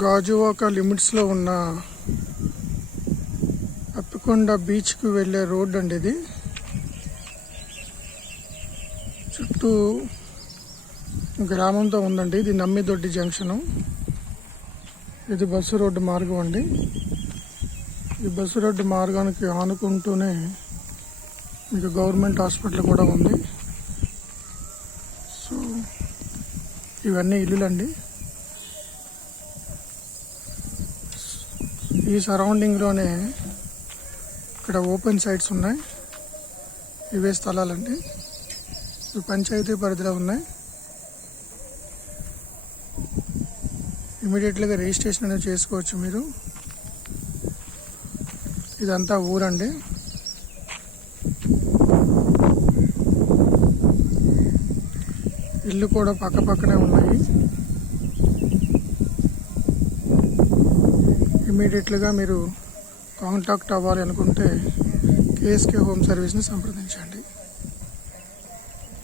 గాజువాక లిమిట్స్లో ఉన్న అప్పికొండ బీచ్కి వెళ్ళే రోడ్ అండి ఇది. చుట్టూ గ్రామంతో ఉందండి. ఇది నమ్మిదొడ్డి జంక్షను. ఇది బస్సు రోడ్డు మార్గం అండి. ఈ బస్సు రోడ్డు మార్గానికి ఆనుకుంటూనే మీకు గవర్నమెంట్ హాస్పిటల్ కూడా ఉంది. సో ఇవన్నీ ఇల్లులండి. ఈ సరౌండింగ్లోనే ఇక్కడ ఓపెన్ సైట్స్ ఉన్నాయి. ఇవే స్థలాలండి. ఇవి పంచాయతీ పరిధిలో ఉన్నాయి. ఇమీడియట్గా రిజిస్ట్రేషన్ అనేది చేసుకోవచ్చు మీరు. ఇదంతా ఊరండి. ఇల్లు కూడా పక్క పక్కనే ఉన్నాయి. ఇమీడియట్గా మీరు కాంటాక్ట్ అవ్వాలి అనుకుంటే కేఎస్కే హోమ్ సర్వీస్ని సంప్రదించండి.